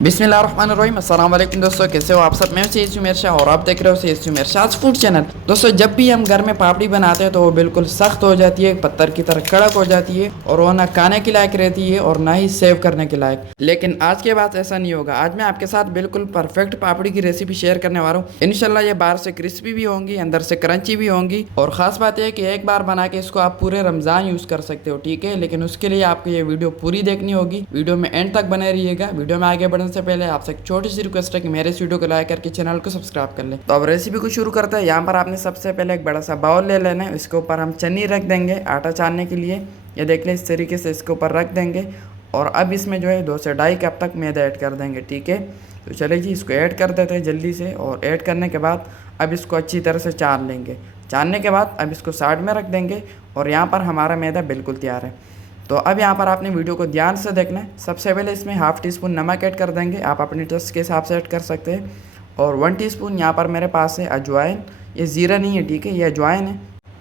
बिस्मिल्लाहिर्रहमानिर्रहीम अस्सलाम वालेकुम दोस्तों, कैसे हो आप सब। मैं सीएस उमेर शाह और आप देख रहे हो सीएस उमेर शाह फूड चैनल। दोस्तों, जब भी हम घर में पापड़ी बनाते हैं तो वो बिल्कुल सख्त हो जाती है, पत्थर की तरह कड़क हो जाती है और वो ना खाने के लायक रहती है और ना ही सेव करने के लायक। लेकिन आज के बाद ऐसा नहीं होगा। आज मैं आपके साथ बिल्कुल परफेक्ट पापड़ी की रेसिपी शेयर करने वाला हूँ। इंशाल्लाह ये बाहर से क्रिस्पी भी होंगी, अंदर से क्रंची भी होंगी और खास बात यह है कि एक बार बना के इसको आप पूरे रमजान यूज कर सकते हो, ठीक है। लेकिन उसके लिए आपको ये वीडियो पूरी देखनी होगी। वीडियो में एंड तक बने रहिएगा। वीडियो में आगे बढ़ने से पहले आपसे एक छोटी सी रिक्वेस्ट है कि मेरे इस वीडियो को लाइक करके चैनल को सब्सक्राइब कर ले। तो अब रेसिपी को शुरू करते हैं। यहाँ पर आपने सबसे पहले एक बड़ा सा बाउल ले लेना है। इसके ऊपर हम चन्नी रख देंगे आटा छानने के लिए। ये देख लें, इस तरीके से इसके ऊपर रख देंगे और अब इसमें जो है 2 से 2.5 कप तक मैदा ऐड कर देंगे, ठीक है। तो चलिए जी, इसको ऐड कर देते हैं जल्दी से। और ऐड करने के बाद अब इसको अच्छी तरह से छान लेंगे। छानने के बाद अब इसको साइड में रख देंगे और यहाँ पर हमारा मैदा बिल्कुल तैयार है। तो अब यहाँ पर आपने वीडियो को ध्यान से देखना है। सबसे पहले इसमें हाफ़ टी स्पून नमक ऐड कर देंगे, आप अपने टेस्ट के हिसाब से ऐड कर सकते हैं। और 1 टीस्पून यहाँ पर मेरे पास है अजवाइन। ये ज़ीरा नहीं है, ठीक है, ये अजवाइन है।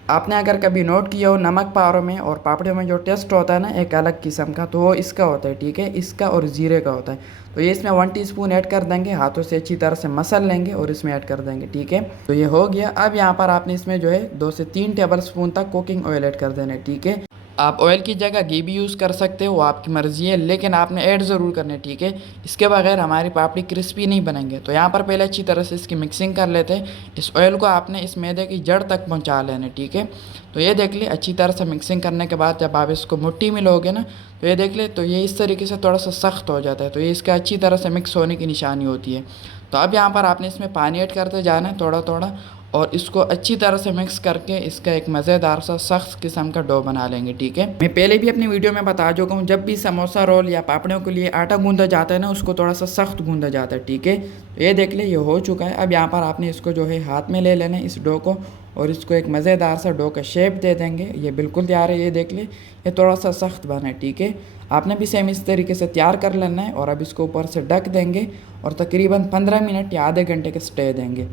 आपने अगर कभी नोट किया हो, नमक पावरों में और पापड़ियों में जो टेस्ट होता है ना एक अलग किस्म का, तो वो इसका होता है, ठीक है, इसका और ज़ीरे का होता है। तो ये इसमें 1 टीस्पून ऐड कर देंगे, हाथों से अच्छी तरह से मसल लेंगे और इसमें ऐड कर देंगे, ठीक है। तो ये हो गया। अब यहाँ पर आपने इसमें जो है 2 से 3 टेबल स्पून तक कुकिंग ऑयल ऐड कर देना है, ठीक है। आप ऑयल की जगह घी भी यूज़ कर सकते हो, वो आपकी मर्ज़ी है, लेकिन आपने ऐड ज़रूर करना है, ठीक है। इसके बगैर हमारी पापड़ी क्रिस्पी नहीं बनेंगे। तो यहाँ पर पहले अच्छी तरह से इसकी मिक्सिंग कर लेते हैं। इस ऑयल को आपने इस मैदे की जड़ तक पहुँचा लेना है, ठीक है। तो ये देख ले, अच्छी तरह से मिक्सिंग करने के बाद जब आप इसको मुट्ठी में लोगे ना, तो ये देख ले, तो ये इस तरीके से थोड़ा सा सख्त हो जाता है। तो ये इसका अच्छी तरह से मिक्स होने की निशानी होती है। तो अब यहाँ पर आपने इसमें पानी ऐड करते जाना है थोड़ा थोड़ा और इसको अच्छी तरह से मिक्स करके इसका एक मज़ेदार सा सख्त किस्म का डो बना लेंगे, ठीक है। मैं पहले भी अपनी वीडियो में बता चुका हूँ, जब भी समोसा रोल या पापड़ियों के लिए आटा गूंदा जाता है ना, उसको थोड़ा सा सख्त गूंदा जाता है, ठीक है। तो ये देख ले, ये हो चुका है। अब यहाँ पर आपने इसको जो है हाथ में ले लेना है, इस डो को, और इसको एक मज़ेदार सा डो का शेप दे देंगे। ये बिल्कुल तैयार है। ये देख ले, ये थोड़ा सा सख्त बना है, ठीक है। आपने भी सेम इस तरीके से तैयार कर लेना है और अब इसको ऊपर से ढक देंगे और तकरीबन 15 मिनट या आधे घंटे के स्टे देंगे।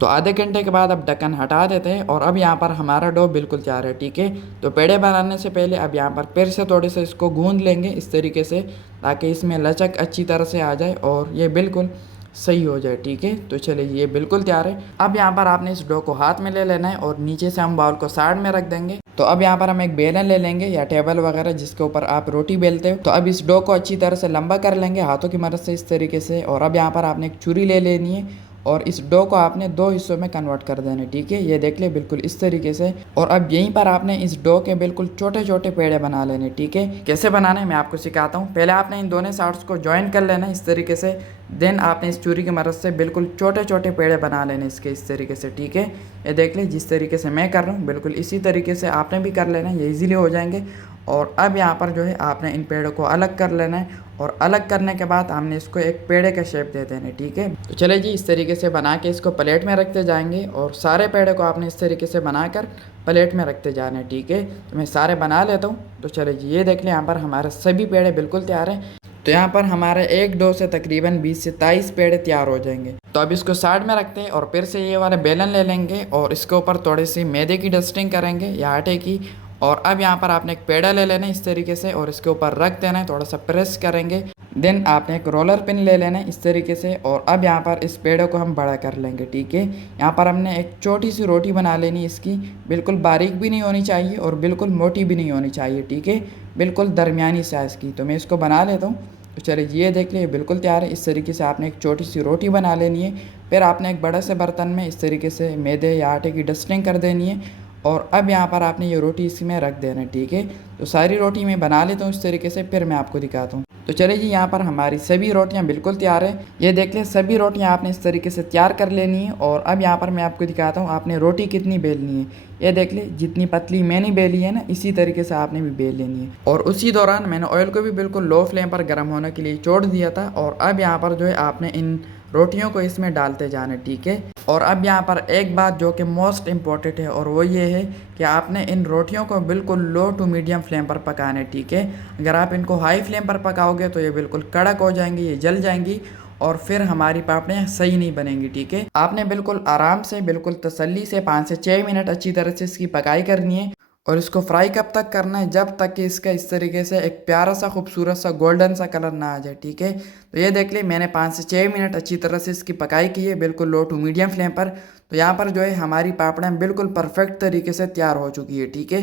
तो आधे घंटे के बाद अब ढक्कन हटा देते हैं और अब यहाँ पर हमारा डो बिल्कुल तैयार है, ठीक है। तो पेड़े बनाने से पहले अब यहाँ पर फिर से थोड़े से इसको गूंद लेंगे इस तरीके से, ताकि इसमें लचक अच्छी तरह से आ जाए और ये बिल्कुल सही हो जाए, ठीक है। तो चलिए, ये बिल्कुल तैयार है। अब यहाँ पर आपने इस डो को हाथ में ले लेना है और नीचे से हम बाउल को साइड में रख देंगे। तो अब यहाँ पर हम एक बेलन ले लेंगे या टेबल वगैरह जिसके ऊपर आप रोटी बेलते हो। तो अब इस डो को अच्छी तरह से लंबा कर लेंगे हाथों की मदद से इस तरीके से। और अब यहाँ पर आपने एक छुरी ले लेनी है और इस डो को आपने 2 हिस्सों में कन्वर्ट कर देना है, ठीक है। ये देख ले, बिल्कुल इस तरीके से। और अब यहीं पर आपने इस डो के बिल्कुल छोटे छोटे पेड़े बना लेने, ठीक है। कैसे बनाने मैं आपको सिखाता हूँ। पहले आपने इन दोनों साइड्स को ज्वाइन कर लेना इस तरीके से। देन आपने इस छुरी की मदद से बिल्कुल छोटे छोटे पेड़े बना लेने इसके इस तरीके से, ठीक है। ये देख ले, जिस तरीके से मैं कर रहा हूँ बिल्कुल इसी तरीके से आपने भी कर लेना है, ये ईजिली हो जाएंगे। और अब यहाँ पर जो है आपने इन पेड़ों को अलग कर लेना है और अलग करने के बाद हमने इसको एक पेड़े का शेप दे देना है, ठीक है। तो चले जी, इस तरीके से बना के इसको प्लेट में रखते जाएंगे और सारे पेड़े को आपने इस तरीके से बनाकर प्लेट में रखते जाना है, ठीक है। तो मैं सारे बना लेता हूँ। तो चले जी, ये देख लें, यहाँ पर हमारे सभी पेड़े बिल्कुल तैयार हैं। तो यहाँ पर हमारे एक डो से तकरीबन 20 से 23 पेड़े तैयार हो जाएंगे। तो अब इसको साइड में रखते हैं और फिर से ये वाले बेलन ले लेंगे और इसके ऊपर थोड़ी सी मैदे की डस्टिंग करेंगे या आटे की। और अब यहाँ पर आपने एक पेड़ा ले लेना है इस तरीके से और इसके ऊपर रख देना है, थोड़ा सा प्रेस करेंगे। देन आपने एक रोलर पिन ले लेना है इस तरीके से और अब यहाँ पर इस पेड़े को हम बड़ा कर लेंगे, ठीक है। यहाँ पर हमने एक छोटी सी रोटी बना लेनी इसकी, बिल्कुल बारीक भी नहीं होनी चाहिए और बिल्कुल मोटी भी नहीं होनी चाहिए, ठीक है, बिल्कुल दरमियानी साइज़ की। तो मैं इसको बना लेता हूँ। तो चलिए, ये देख लिए, बिल्कुल तैयार है। इस तरीके से आपने एक छोटी सी रोटी बना लेनी है। फिर आपने एक बड़े से बर्तन में इस तरीके से मैदे या आटे की डस्टिंग कर देनी है और अब यहाँ पर आपने ये रोटी इसमें रख देना है, ठीक है। तो सारी रोटी मैं बना लेता हूँ इस तरीके से, फिर मैं आपको दिखाता हूँ। तो चलिए जी, यहाँ पर हमारी सभी रोटियाँ बिल्कुल तैयार है। ये देख लें, सभी रोटियाँ आपने इस तरीके से तैयार कर लेनी है और अब यहाँ पर मैं आपको दिखाता हूँ आपने रोटी कितनी बेलनी है। ये देख ले, जितनी पतली मैंने बेली है ना, इसी तरीके से आपने भी बेल लेनी है। और उसी दौरान मैंने ऑयल को भी बिल्कुल लो फ्लेम पर गर्म होने के लिए छोड़ दिया था। और अब यहाँ पर जो है आपने इन रोटियों को इसमें डालते जाना, ठीक है। और अब यहाँ पर एक बात जो कि मोस्ट इम्पॉर्टेंट है और वो ये है कि आपने इन रोटियों को बिल्कुल लो टू मीडियम फ्लेम पर पकाना है, ठीक है। अगर आप इनको हाई फ्लेम पर पकाओगे तो ये बिल्कुल कड़क हो जाएंगी, ये जल जाएंगी और फिर हमारी पापड़ियाँ सही नहीं बनेंगी, ठीक है। आपने बिल्कुल आराम से, बिल्कुल तसल्ली से 5 से 6 मिनट अच्छी तरह से इसकी पकाई करनी है और इसको फ्राई कब तक करना है, जब तक कि इसका इस तरीके से एक प्यारा सा खूबसूरत सा गोल्डन सा कलर ना आ जाए। ठीक है, तो ये देख ली मैंने 5 से 6 मिनट अच्छी तरह से इसकी पकाई की है, बिल्कुल लो टू मीडियम फ्लेम पर। तो यहाँ पर जो है हमारी पापड़ें बिल्कुल परफेक्ट तरीके से तैयार हो चुकी है। ठीक है,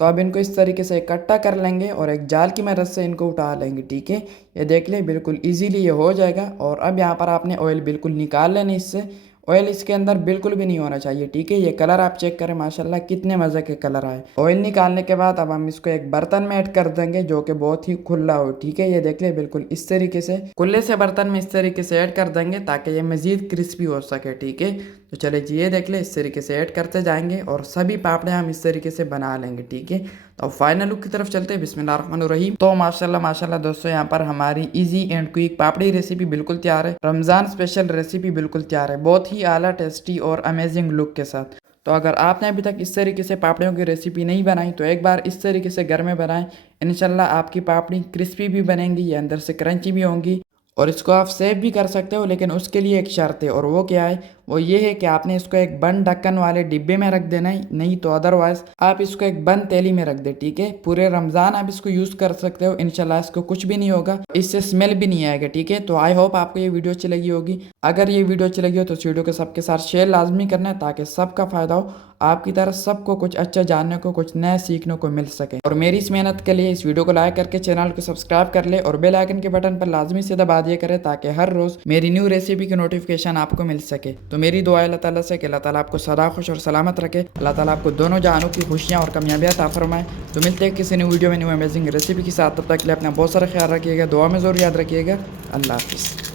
तो अब इनको इस तरीके से इकट्ठा कर लेंगे और एक जाल की मदद से इनको उठा लेंगे। ठीक है, ये देख ले बिल्कुल इजीली ये हो जाएगा। और अब यहाँ पर आपने ऑयल बिल्कुल निकाल लेना इससे, ऑयल इसके अंदर बिल्कुल भी नहीं होना चाहिए। ठीक है, ये कलर आप चेक करें माशाल्लाह कितने मज़े के कलर आए। ऑयल निकालने के बाद अब हम इसको एक बर्तन में ऐड कर देंगे जो कि बहुत ही खुला हो। ठीक है, ये देख ले बिल्कुल इस तरीके से खुले से बर्तन में इस तरीके से ऐड कर देंगे ताकि ये मज़ीद क्रिस्पी हो सके। ठीक है, तो चले जी ये देख ले इस तरीके से ऐड करते जाएंगे और सभी पापड़े हम इस तरीके से बना लेंगे। ठीक है, तो फाइनल लुक की तरफ चलते हैं। बिस्मिल्लाहिर्रहमानिर्रहीम। तो माशाल्लाह माशाल्लाह दोस्तों, यहाँ पर हमारी easy and quick papdi recipe बिल्कुल तैयार है। रमज़ान स्पेशल रेसिपी बिल्कुल तैयार है, बहुत ही आला टेस्टी और अमेजिंग लुक के साथ। तो अगर आपने अभी तक इस तरीके से पापड़ियों की रेसिपी नहीं बनाई तो एक बार इस तरीके से घर में बनाएं। इंशाल्लाह आपकी पापड़ी क्रिस्पी भी बनेंगी, ये अंदर से क्रंची भी होंगी। और इसको आप सेव भी कर सकते हो, लेकिन उसके लिए एक शर्त है, और वो क्या है, वो ये है कि आपने इसको एक बंद ढक्कन वाले डिब्बे में रख देना है, नहीं तो अदरवाइज आप इसको एक बंद तेली में रख दे। ठीक है, पूरे रमज़ान आप इसको यूज़ कर सकते हो, इंशाल्लाह इसको कुछ भी नहीं होगा, इससे स्मेल भी नहीं आएगा। ठीक है, तो आई होप आपको ये वीडियो अच्छी लगी होगी। अगर ये वीडियो अच्छी लगी हो तो इस वीडियो को सबके साथ शेयर लाजमी करना है ताकि सबका फ़ायदा हो, आपकी तरह सबको कुछ अच्छा जानने को, कुछ नया सीखने को मिल सके। और मेरी इस मेहनत के लिए इस वीडियो को लाइक करके चैनल को सब्सक्राइब कर ले और बेल आइकन के बटन पर लाजमी से दबा दिया करें ताकि हर रोज़ मेरी न्यू रेसिपी की नोटिफिकेशन आपको मिल सके। तो मेरी दुआ है अल्लाह ताला से कि अल्लाह ताला आपको सदा खुश और सलामत रखे, अल्लाह ताला आपको दोनों जहानों की खुशियाँ और कामयाबियाँ अता फरमाए। तो मिलते हैं किसी न्यू वीडियो में न्यू अमेजिंग रेसिपी के साथ, तब तक के लिए अपना बहुत सारा ख्याल रखिएगा, दुआ में ज़रूर याद रखिएगा। अल्लाह हाफिज़।